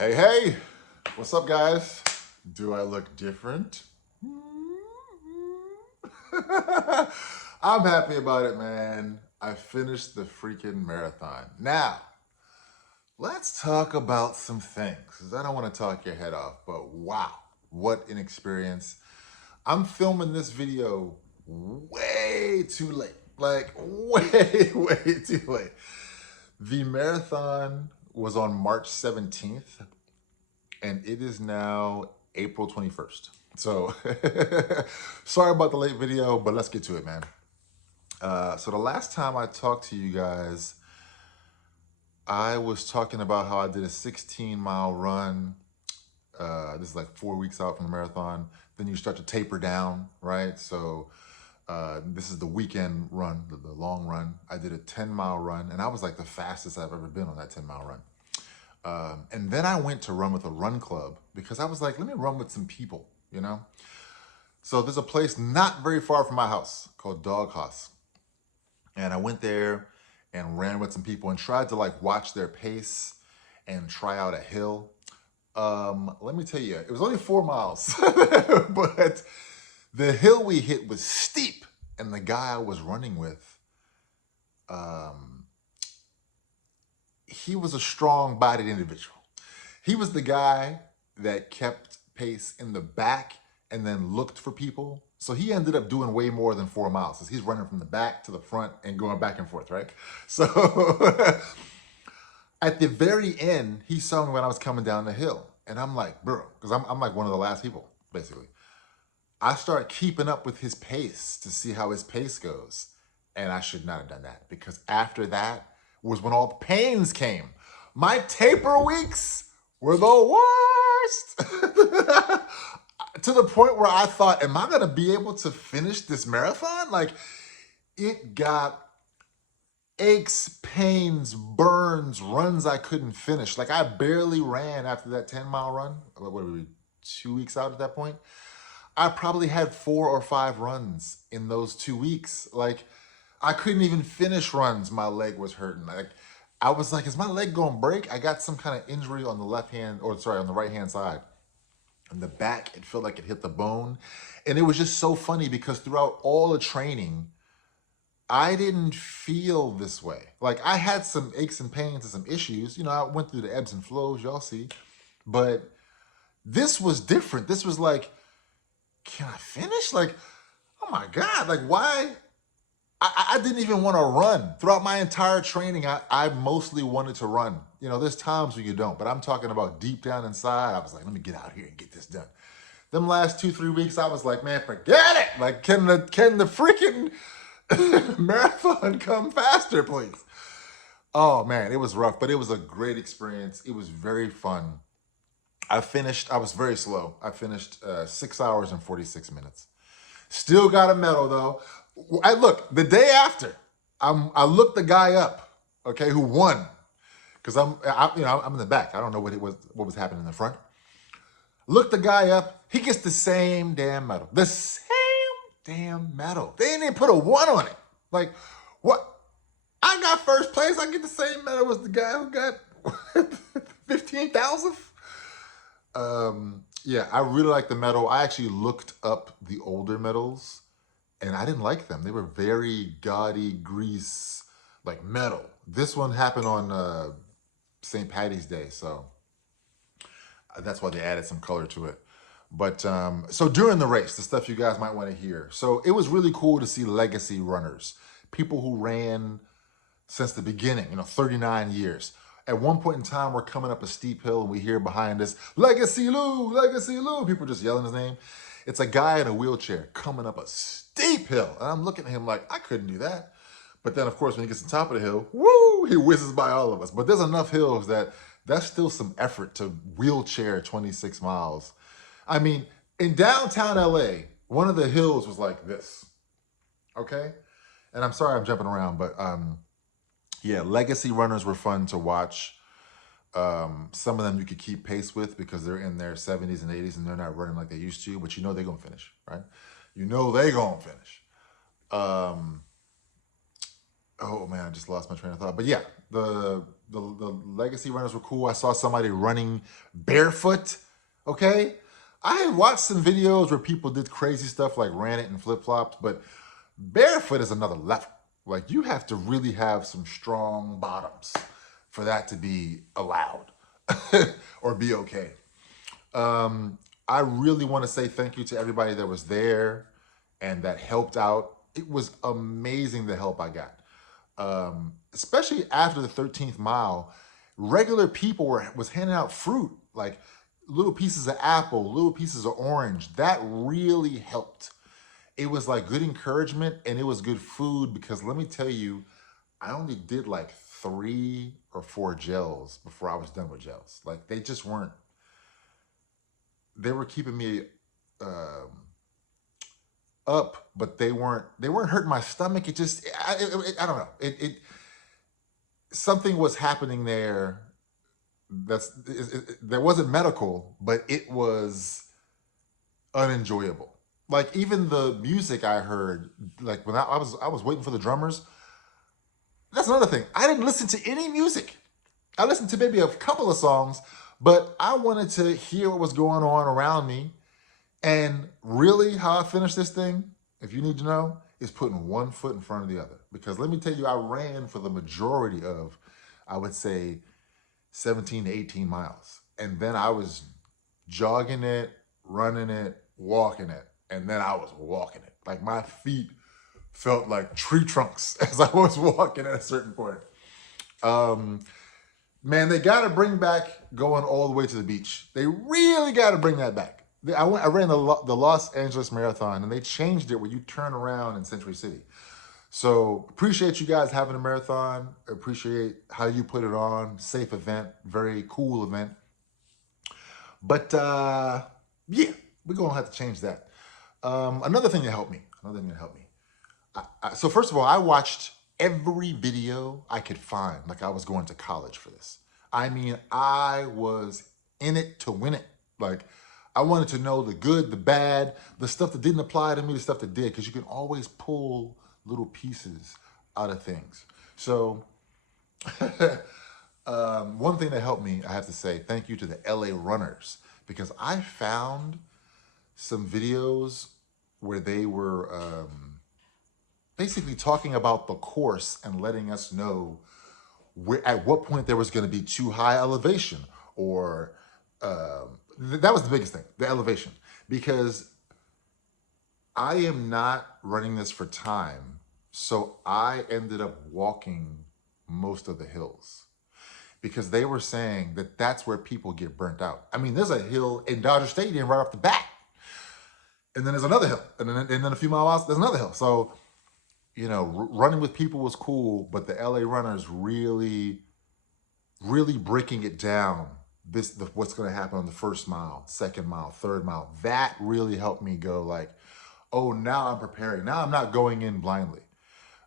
Hey, hey, what's up, guys? Do I look different? I'm happy about it, man. I finished the freaking marathon. Now, let's talk about some things, because I don't want to talk your head off, but wow, what an experience. I'm filming this video way too late. Like, way, way too late. The marathon was on March 17th, and it is now April 21st. So sorry about the late video, but let's get to it, man. So the last time I talked to you guys, I was talking about how I did a 16-mile run. This is like 4 weeks out from the marathon. Then you start to taper down, right? So this is the weekend run, the long run. I did a 10-mile run, and I was like the fastest I've ever been on that 10-mile run. And then I went to run with a run club because I was like, let me run with some people, you know? So there's a place not very far from my house called Dog House. And I went there and ran with some people and tried to like watch their pace and try out a hill. Let me tell you, it was only 4 miles, but the hill we hit was steep. And the guy I was running with, he was a strong-bodied individual. He was the guy that kept pace in the back and then looked for people. So he ended up doing way more than 4 miles because he's running from the back to the front and going back and forth, right? So at the very end, he saw me when I was coming down the hill. And I'm like, bro, because I'm like one of the last people, basically. I start keeping up with his pace to see how his pace goes. And I should not have done that because after that was when all the pains came. My taper weeks were the worst. To the point where I thought, am I going to be able to finish this marathon? Like, it got aches, pains, burns, runs I couldn't finish. Like, I barely ran after that 10-mile run. What were we, 2 weeks out at that point? I probably had 4 or 5 runs in those 2 weeks. Like, I couldn't even finish runs. My leg was hurting. Like, I was like, is my leg going to break? I got some kind of injury on the left hand, or sorry, on the right hand side. In the back, it felt like it hit the bone. And it was just so funny because throughout all the training, I didn't feel this way. Like, I had some aches and pains and some issues. You know, I went through the ebbs and flows, y'all see. But this was different. This was like, can I finish? Like, oh my God, like why? I didn't even want to run. Throughout my entire training, I mostly wanted to run. You know, there's times when you don't, but I'm talking about deep down inside, I was like, let me get out here and get this done. Them last 2-3 weeks, I was like, man, forget it. Like, can the freaking marathon come faster, please? Oh man, it was rough, but it was a great experience. It was very fun. I was very slow. I finished 6 hours and 46 minutes. Still got a medal though. Look, the day after, I looked the guy up, okay, who won, because I'm in the back. I don't know what was happening in the front. Looked the guy up. He gets the same damn medal. The same damn medal. They didn't even put a 1 on it. Like, what? I got first place. I get the same medal as the guy who got 15,000th. Yeah, I really like the medal. I actually looked up the older medals and I didn't like them. They were very gaudy, grease, like metal. This one happened on St. Patty's Day, so that's why they added some color to it. But so during the race, the stuff you guys might want to hear. So it was really cool to see legacy runners, people who ran since the beginning, 39 years. At one point in time, we're coming up a steep hill and we hear behind us, Legacy Lou, Legacy Lou. People just yelling his name. It's a guy in a wheelchair coming up a steep hill. And I'm looking at him like, I couldn't do that. But then, of course, when he gets to the top of the hill, woo, he whizzes by all of us. But there's enough hills that's still some effort to wheelchair 26 miles. I mean, in downtown LA, one of the hills was like this, okay? And I'm sorry I'm jumping around, but yeah, legacy runners were fun to watch. Some of them you could keep pace with because they're in their 70s and 80s and they're not running like they used to, but they're going to finish, right? They're going to finish. Oh man, I just lost my train of thought. But yeah, the the legacy runners were cool. I saw somebody running barefoot. Okay, I had watched some videos where people did crazy stuff like ran it in flip flops, but barefoot is another level. Like you have to really have some strong bottoms for that to be allowed or be okay. I really want to say thank you to everybody that was there and that helped out. It was amazing the help I got. Especially after the 13th mile, regular people was handing out fruit, like little pieces of apple, little pieces of orange. That really helped. It was like good encouragement and it was good food because let me tell you, I only did like 3 or 4 gels before I was done with gels. Like they just weren't, they were keeping me up, but they weren't hurting my stomach. It just, I don't know. Something was happening there that wasn't medical, but it was unenjoyable. Like even the music I heard, like when I was waiting for the drummers. That's another thing. I didn't listen to any music. I listened to maybe a couple of songs, but I wanted to hear what was going on around me. And really, how I finished this thing, if you need to know, is putting one foot in front of the other. Because let me tell you, I ran for the majority of, I would say, 17 to 18 miles. And then I was jogging it, running it, walking it. And then I was walking it. Like my feet felt like tree trunks as I was walking at a certain point. Man, they got to bring back going all the way to the beach. They really got to bring that back. I ran the Los Angeles Marathon, and they changed it where you turn around in Century City. So appreciate you guys having a marathon. Appreciate how you put it on. Safe event, very cool event. But yeah, we're gonna have to change that. Another thing that helped me. So first of all, I watched every video I could find, like I was going to college for this. I mean, I was in it to win it. Like, I wanted to know the good, the bad, the stuff that didn't apply to me, the stuff that did, because you can always pull little pieces out of things. So, one thing that helped me, I have to say, thank you to the LA Runners, because I found some videos where they were basically talking about the course and letting us know at what point there was going to be too high elevation, or that was the biggest thing, the elevation, because I am not running this for time. So I ended up walking most of the hills because they were saying that that's where people get burnt out. I mean, there's a hill in Dodger Stadium right off the bat. And then there's another hill. And then a few miles out, there's another hill. So, you know, running with people was cool, but the LA Runners really breaking it down, what's going to happen on the first mile, second mile, third mile, that really helped me go like, oh, now I'm preparing. Now I'm not going in blindly.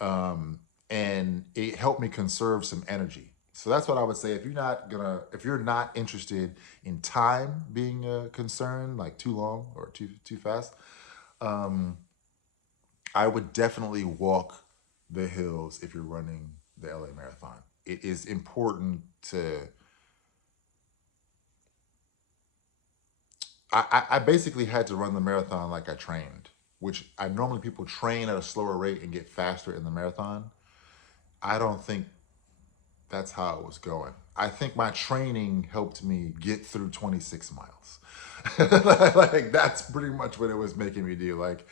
And it helped me conserve some energy. So that's what I would say. If you're not interested in time being a concern, like too long or too fast, I would definitely walk the hills if you're running the LA Marathon. It is important to. I basically had to run the marathon like I trained, which I normally people train at a slower rate and get faster in the marathon. I don't think that's how it was going. I think my training helped me get through 26 miles. Like that's pretty much what it was making me do. Like,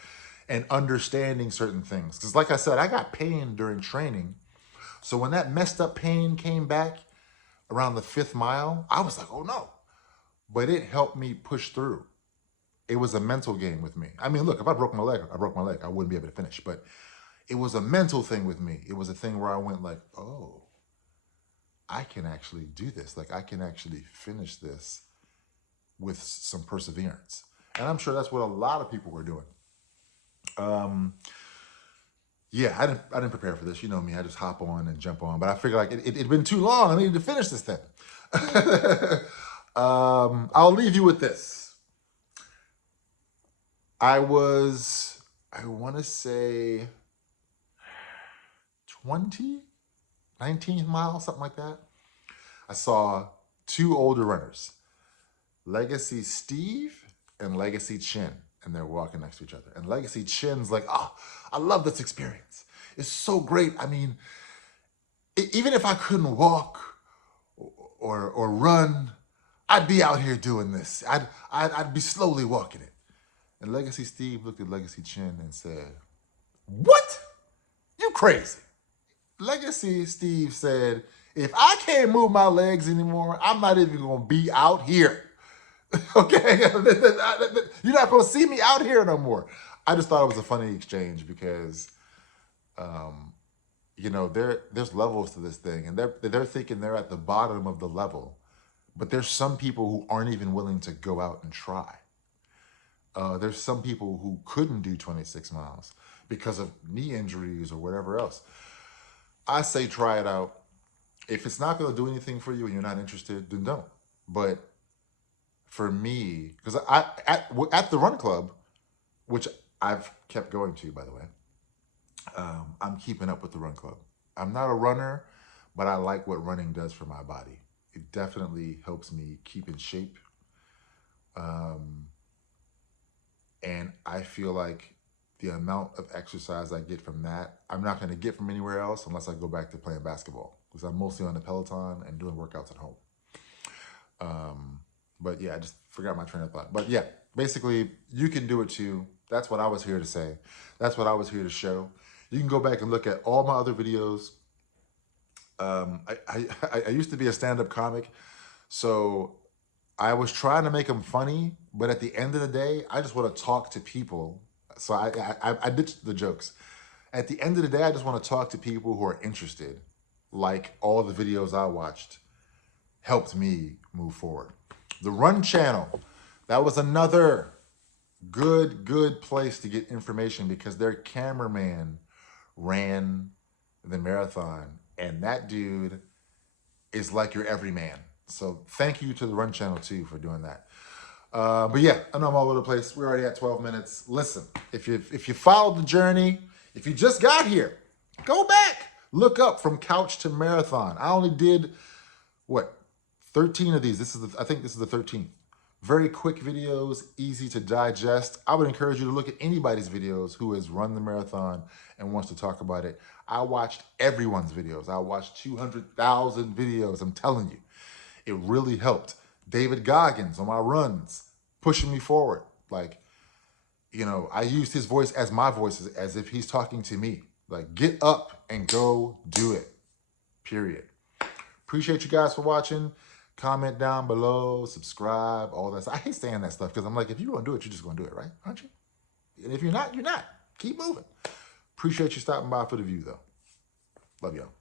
and understanding certain things. Because like I said, I got pain during training. So when that messed up pain came back around the 5th mile, I was like, oh no. But it helped me push through. It was a mental game with me. I mean, look, if I broke my leg, I wouldn't be able to finish. But it was a mental thing with me. It was a thing where I went like, oh, I can actually do this. Like I can actually finish this with some perseverance. And I'm sure that's what a lot of people were doing. Yeah, I didn't prepare for this. You know me, I just hop on and jump on. But I figured like it'd been too long. I needed to finish this thing. I'll leave you with this. I want to say 19th mile, something like that. I saw two older runners, Legacy Steve and Legacy Chin, and they're walking next to each other. And Legacy Chin's like, oh, I love this experience. It's so great. I mean, even if I couldn't walk or run, I'd be out here doing this. I'd be slowly walking it. And Legacy Steve looked at Legacy Chin and said, what? You crazy. Legacy Steve said, if I can't move my legs anymore, I'm not even going to be out here. Okay? You're not going to see me out here no more. I just thought it was a funny exchange because, you know, there's levels to this thing, and they're thinking they're at the bottom of the level, but there's some people who aren't even willing to go out and try. There's some people who couldn't do 26 miles because of knee injuries or whatever else. I say try it out. If it's not going to do anything for you and you're not interested, then don't. But for me, because at the run club, which I've kept going to, by the way, I'm keeping up with the run club. I'm not a runner, but I like what running does for my body. It definitely helps me keep in shape. And I feel like the amount of exercise I get from that, I'm not going to get from anywhere else unless I go back to playing basketball, because I'm mostly on the Peloton and doing workouts at home. But yeah, I just forgot my train of thought. But yeah, basically, you can do it too. That's what I was here to say. That's what I was here to show. You can go back and look at all my other videos. I used to be a stand-up comic, so I was trying to make them funny, but at the end of the day, I just want to talk to people. So I ditched the jokes. At the end of the day, I just want to talk to people who are interested. Like all the videos I watched helped me move forward. The Run Channel, that was another good place to get information because their cameraman ran the marathon, and that dude is like your everyman. So thank you to the Run Channel too for doing that. But yeah, I know I'm all over the place. We're already at 12 minutes. Listen, if you followed the journey, if you just got here, go back. Look up From Couch to Marathon. I only did, 13 of these. I think this is the 13th. Very quick videos, easy to digest. I would encourage you to look at anybody's videos who has run the marathon and wants to talk about it. I watched everyone's videos. I watched 200,000 videos. I'm telling you, it really helped. David Goggins on my runs, pushing me forward. Like, you know, I used his voice as my voice, as if he's talking to me. Like, get up and go do it, period. Appreciate you guys for watching. Comment down below, subscribe, all that. I hate saying that stuff because I'm like, if you're going to do it, you're just going to do it, right? Aren't you? And if you're not, you're not. Keep moving. Appreciate you stopping by for the view, though. Love y'all.